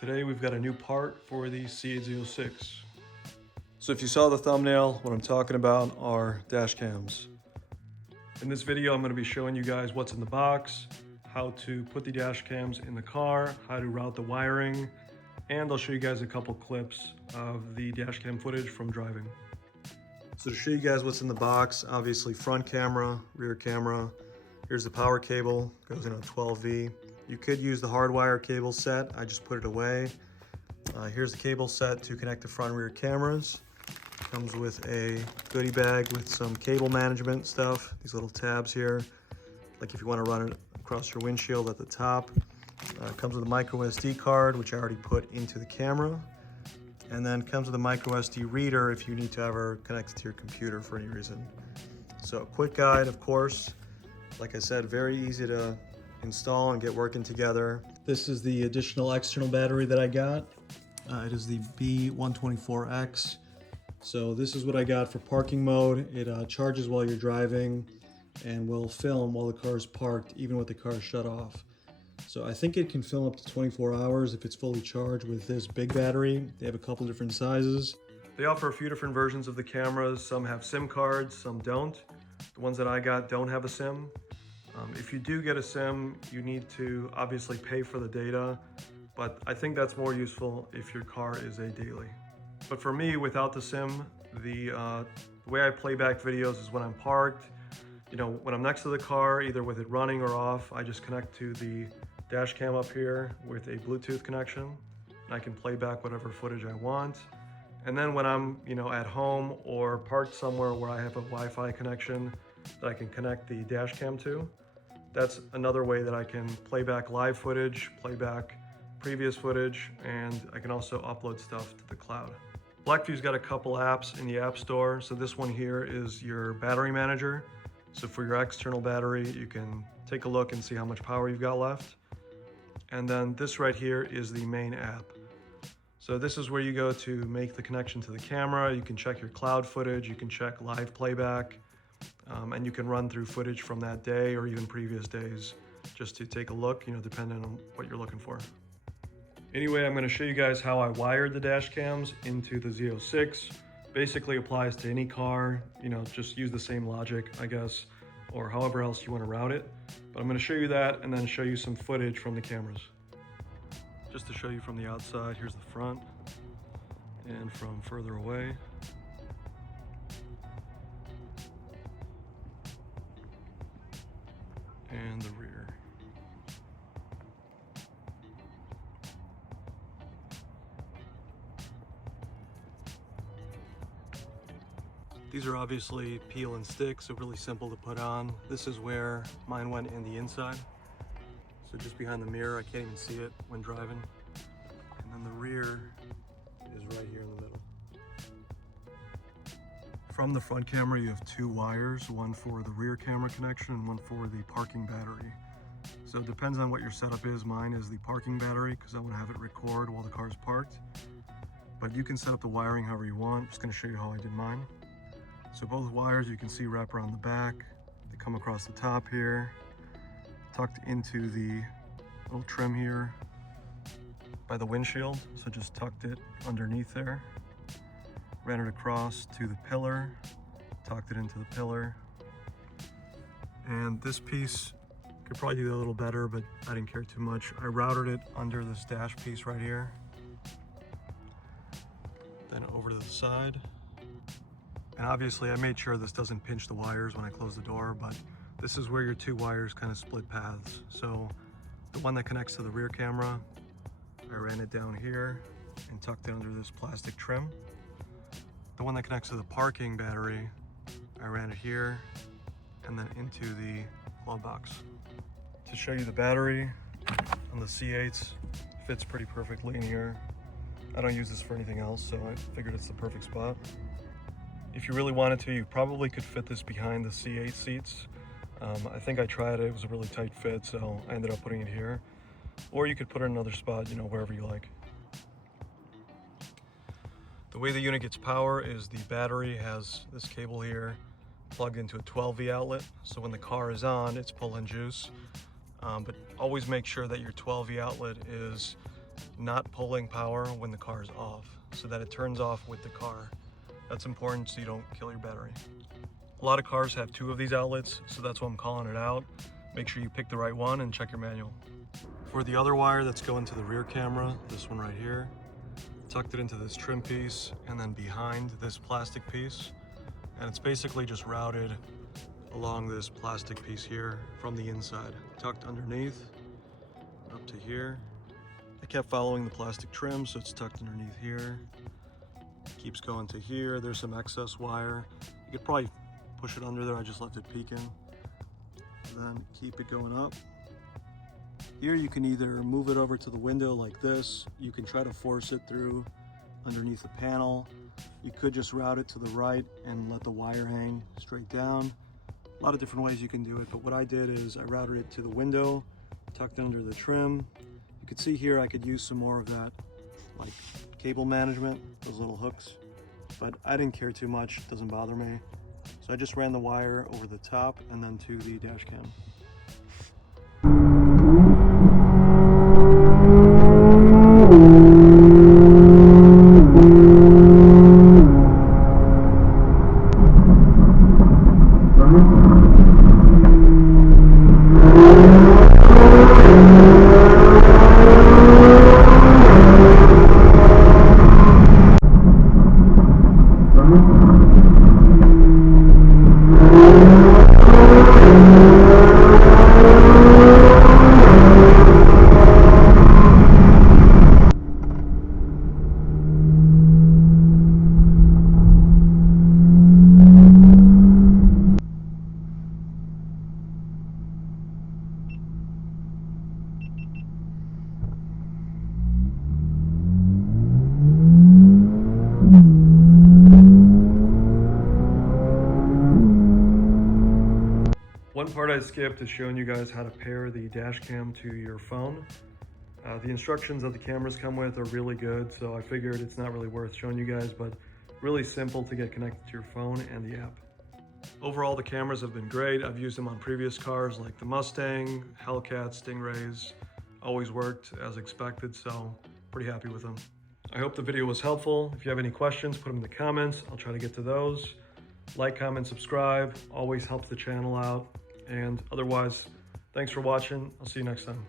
Today we've got a new part for the Z06. So if you saw the thumbnail, what I'm talking about are dash cams. In this video, I'm going to be showing you guys what's in the box, how to put the dash cams in the car, how to route the wiring, and I'll show you guys a couple clips of the dash cam footage from driving. So to show you guys what's in the box, obviously front camera, rear camera. Here's the power cable, goes in a 12V. You could use the hardwire cable set, I just put it away. Here's the cable set to connect the front and rear cameras. Comes with a goodie bag with some cable management stuff, these little tabs here, like if you want to run it across your windshield at the top. Comes with a micro SD card, which I already put into the camera. And then comes with a micro SD reader if you need to ever connect it to your computer for any reason. So a quick guide, of course. Like I said, very easy to install and get working together. This is the additional external battery that I got. It is the B124X. So this is what I got for parking mode. It charges while you're driving and will film while the car is parked, even with the car shut off. So I think it can film up to 24 hours if it's fully charged with this big battery. They have a couple different sizes. They offer a few different versions of the cameras. Some have SIM cards, some don't. The ones that I got don't have a SIM. If you do get a SIM, you need to obviously pay for the data, but I think that's more useful if your car is a daily. But for me, without the SIM, the way I play back videos is when I'm parked. You know, when I'm next to the car, either with it running or off, I just connect to the dash cam up here with a Bluetooth connection, and I can play back whatever footage I want. And then when I'm, at home or parked somewhere where I have a Wi-Fi connection that I can connect the dash cam to, that's another way that I can play back live footage, play back previous footage, and I can also upload stuff to the cloud. BlackVue's got a couple apps in the App Store. So this one here is your battery manager. So for your external battery, you can take a look and see how much power you've got left. And then this right here is the main app. So this is where you go to make the connection to the camera. You can check your cloud footage, you can check live playback, and you can run through footage from that day or even previous days just to take a look, depending on what you're looking for. Anyway, I'm going to show you guys how I wired the dash cams into the Z06. Basically applies to any car, just use the same logic, I guess, or however else you want to route it. But I'm going to show you that and then show you some footage from the cameras. Just to show you from the outside, here's the front, and from further away. And the rear. These are obviously peel and stick, so really simple to put on. This is where mine went in the inside. So just behind the mirror, I can't even see it when driving. And then the rear is right here in the middle. From the front camera, you have two wires, one for the rear camera connection and one for the parking battery. So it depends on what your setup is. Mine is the parking battery because I want to have it record while the car is parked. But you can set up the wiring however you want. I'm just going to show you how I did mine. So both wires you can see wrap around the back. They come across the top here, tucked into the little trim here by the windshield. So just tucked it underneath there. Ran it across to the pillar, tucked it into the pillar. And this piece could probably do a little better, but I didn't care too much. I routed it under this dash piece right here. Then over to the side. And obviously I made sure this doesn't pinch the wires when I close the door, but this is where your two wires kind of split paths. So the one that connects to the rear camera, I ran it down here and tucked it under this plastic trim. The one that connects to the parking battery, I ran it here and then into the glove box. To show you the battery on the C8s, fits pretty perfectly in here. I don't use this for anything else, so I figured it's the perfect spot. If you really wanted to, you probably could fit this behind the C8 seats. I think I tried it, it was a really tight fit, so I ended up putting it here. Or you could put it in another spot, wherever you like. The way the unit gets power is the battery has this cable here plugged into a 12V outlet. So when the car is on, it's pulling juice. But always make sure that your 12V outlet is not pulling power when the car is off, so that it turns off with the car. That's important so you don't kill your battery. A lot of cars have 2 of these outlets, so that's why I'm calling it out. Make sure you pick the right one and check your manual. For the other wire that's going to the rear camera, this one right here, tucked it into this trim piece and then behind this plastic piece. And it's basically just routed along this plastic piece here from the inside, tucked underneath up to here. I kept following the plastic trim, so it's tucked underneath here. Keeps going to here. There's some excess wire. You could probably push it under there. I just left it peeking. Then keep it going up. Here you can either move it over to the window like this. You can try to force it through underneath the panel. You could just route it to the right and let the wire hang straight down. A lot of different ways you can do it, but what I did is I routed it to the window, tucked it under the trim. You could see here I could use some more of that like cable management, those little hooks, but I didn't care too much, it doesn't bother me. So I just ran the wire over the top and then to the dash cam. One part I skipped is showing you guys how to pair the dash cam to your phone. The instructions that the cameras come with are really good, so I figured it's not really worth showing you guys, but really simple to get connected to your phone and the app. Overall, the cameras have been great. I've used them on previous cars like the Mustang, Hellcat, Stingrays. Always worked as expected, so pretty happy with them. I hope the video was helpful. If you have any questions, put them in the comments. I'll try to get to those. Like, comment, subscribe. Always helps the channel out. And otherwise, thanks for watching. I'll see you next time.